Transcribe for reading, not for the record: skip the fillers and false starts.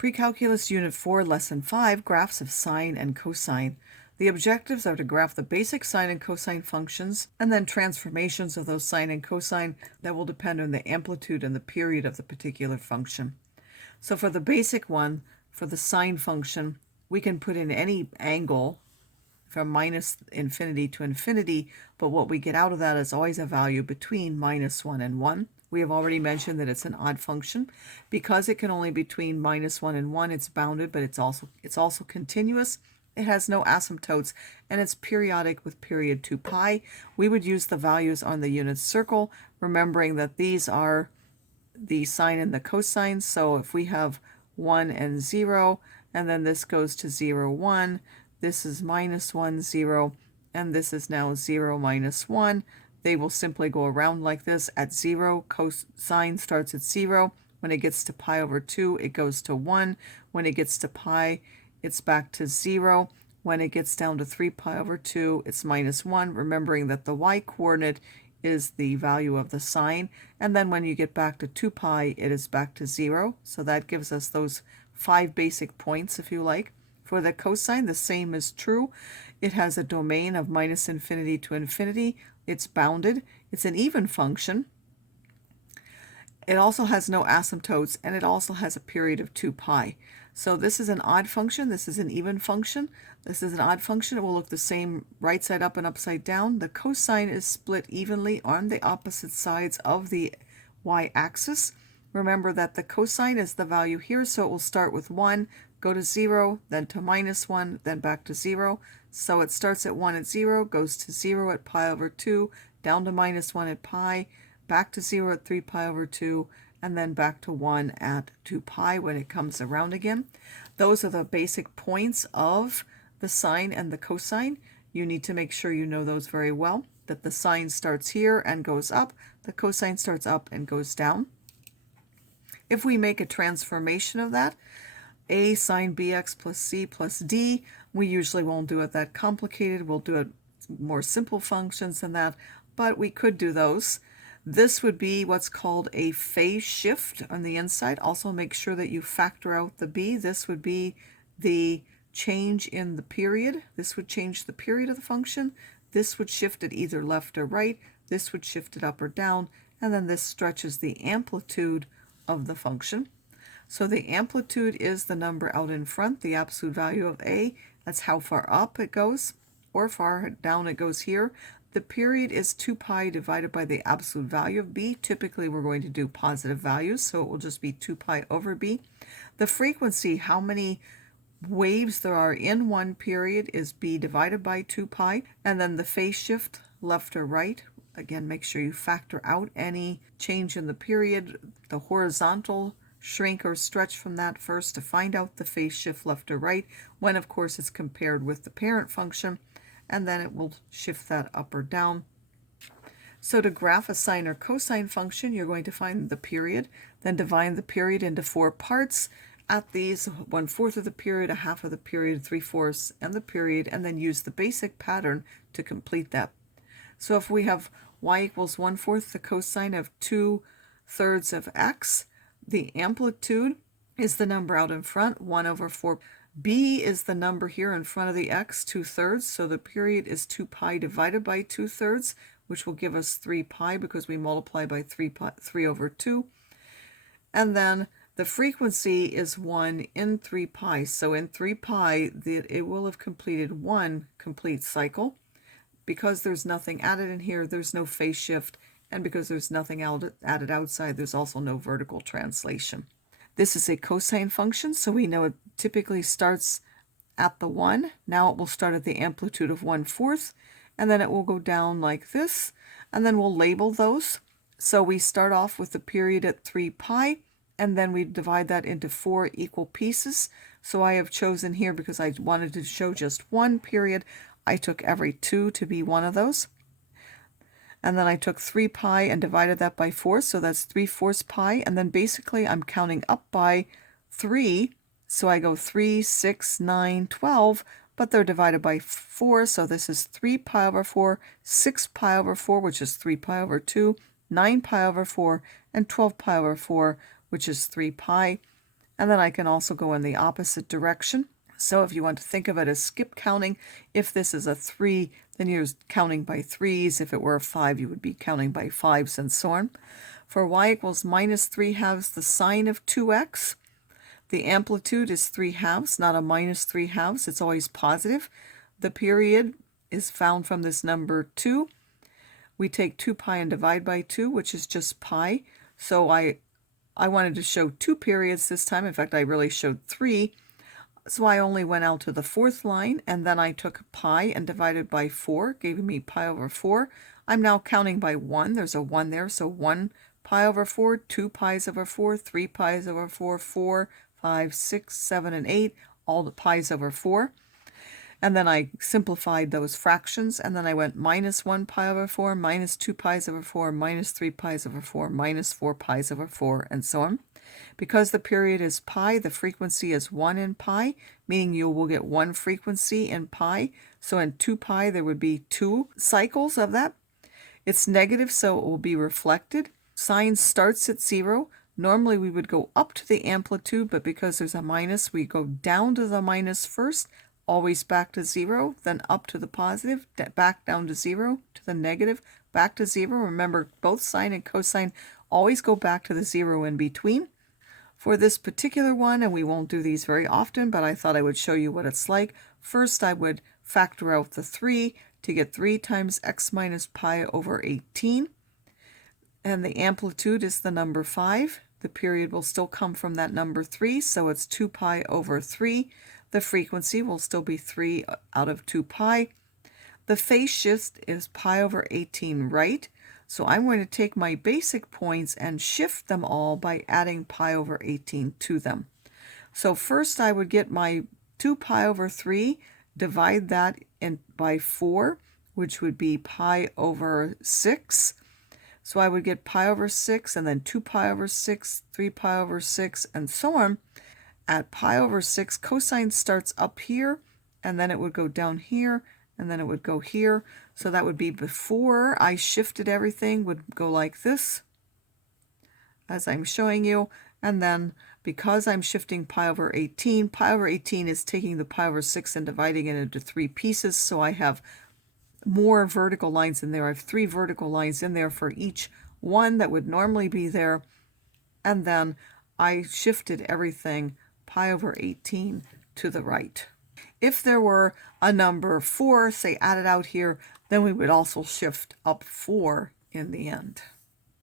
Pre-Calculus Unit 4, Lesson 5, Graphs of Sine and Cosine. The objectives are to graph the basic sine and cosine functions, and then transformations of those sine and cosine that will depend on the amplitude and the period of the particular function. So for the basic one, for the sine function, we can put in any angle from minus infinity to infinity, but what we get out of that is always a value between -1 and 1. We have already mentioned that it's an odd function. Because it can only be between -1 and 1, it's bounded, but it's also continuous. It has no asymptotes, and it's periodic with period 2 pi. We would use the values on the unit circle, remembering that these are the sine and the cosine. So if we have 1 and 0, and then this goes to 0, 1, this is -1, 0, and this is now 0, -1. They will simply go around like this. At 0, cosine starts at 0. When it gets to pi over 2, it goes to 1. When it gets to pi, it's back to 0. When it gets down to 3 pi over 2, it's -1, remembering that the y-coordinate is the value of the sine. And then when you get back to 2 pi, it is back to 0. So that gives us those 5 basic points, if you like. For the cosine, the same is true. It has a domain of -infinity to infinity. It's bounded. It's an even function. It also has no asymptotes, and it also has a period of 2 pi. So this is an odd function. This is an even function. This is an odd function. It will look the same right side up and upside down. The cosine is split evenly on the opposite sides of the y-axis. Remember that the cosine is the value here, so it will start with 1, go to 0, then to -1, then back to 0. So it starts at 1 at 0, goes to 0 at pi over 2, down to -1 at pi, back to 0 at 3 pi over 2, and then back to 1 at 2 pi when it comes around again. Those are the basic points of the sine and the cosine. You need to make sure you know those very well, that the sine starts here and goes up, the cosine starts up and goes down. If we make a transformation of that, a sine bx plus c plus d, we usually won't do it that complicated. We'll do it more simple functions than that, but we could do those. This would be what's called a phase shift on the inside. Also make sure that you factor out the b. This would be the change in the period. This would change the period of the function. This would shift it either left or right. This would shift it up or down. And then this stretches the amplitude of the function. So the amplitude is the number out in front, the absolute value of a. That's how far up it goes, or far down it goes here. The period is 2 pi divided by the absolute value of b. Typically we're going to do positive values, so it will just be 2 pi over b. The frequency, how many waves there are in one period, is b divided by 2 pi. And then the phase shift, left or right. Again, make sure you factor out any change in the period, the horizontal shrink or stretch from that first to find out the phase shift left or right, when of course it's compared with the parent function, and then it will shift that up or down. So to graph a sine or cosine function, you're going to find the period, then divide the period into 4 parts. At these, 1/4 of the period, 1/2 of the period, 3/4, and the period, and then use the basic pattern to complete that. So if we have y equals 1/4 the cosine of 2/3 of x, the amplitude is the number out in front, 1 over 4. B is the number here in front of the x, 2/3. So the period is 2 pi divided by 2/3, which will give us 3 pi because we multiply by 3 over 2. And then the frequency is 1 in 3 pi. So in 3 pi, it will have completed 1 complete cycle. Because there's nothing added in here, there's no phase shift. And because there's nothing added outside, there's also no vertical translation. This is a cosine function, so we know it typically starts at the 1. Now it will start at the amplitude of 1/4, and then it will go down like this, and then we'll label those. So we start off with the period at 3 pi, and then we divide that into 4 equal pieces. So I have chosen here, because I wanted to show just one period, I took every 2 to be one of those. And then I took 3 pi and divided that by 4, so that's 3/4 pi. And then basically I'm counting up by 3, so I go 3, 6, 9, 12, but they're divided by 4, so this is 3 pi over 4, 6 pi over 4, which is 3 pi over 2, 9 pi over 4, and 12 pi over 4, which is 3 pi. And then I can also go in the opposite direction. So if you want to think of it as skip counting, if this is a 3, then you're counting by 3s. If it were a 5, you would be counting by 5s, and so on. For y equals minus 3/2 the sine of 2x. The amplitude is 3/2, not a minus 3/2. It's always positive. The period is found from this number 2. We take 2 pi and divide by 2, which is just pi. So I wanted to show 2 periods this time. In fact, I really showed 3. So I only went out to the 4th line, and then I took pi and divided by 4, giving me pi over 4. I'm now counting by 1. There's a 1 there, so 1 pi over 4, 2 pi's over 4, 3 pi's over 4, 4, 5, 6, 7, and 8, all the pi's over 4. And then I simplified those fractions, and then I went minus 1 pi over 4, minus 2 pi's over 4, minus 3 pi's over 4, minus 4 pi's over 4, and so on. Because the period is pi, the frequency is 1 in pi, meaning you will get 1 frequency in pi. So in 2 pi, there would be 2 cycles of that. It's negative, so it will be reflected. Sine starts at 0. Normally we would go up to the amplitude, but because there's a minus, we go down to the minus first, always back to 0, then up to the positive, back down to 0, to the negative, back to 0. Remember, both sine and cosine always go back to the 0 in between. For this particular one, and we won't do these very often, but I thought I would show you what it's like. First, I would factor out the 3 to get 3 times x minus pi over 18. And the amplitude is the number 5. The period will still come from that number 3, so it's 2 pi over 3. The frequency will still be 3 out of 2 pi. The phase shift is pi over 18 right. So I'm going to take my basic points and shift them all by adding pi over 18 to them. So first I would get my 2 pi over 3, divide that by 4, which would be pi over 6. So I would get pi over 6, and then 2 pi over 6, 3 pi over 6, and so on. At pi over 6, cosine starts up here, and then it would go down here, and then it would go here. So that would be before I shifted everything, would go like this, as I'm showing you. And then because I'm shifting pi over 18 is taking the pi over 6 and dividing it into 3 pieces. So I have more vertical lines in there. I have 3 vertical lines in there for each one that would normally be there. And then I shifted everything pi over 18 to the right. If there were a number 4, say added out here, then we would also shift up 4 in the end.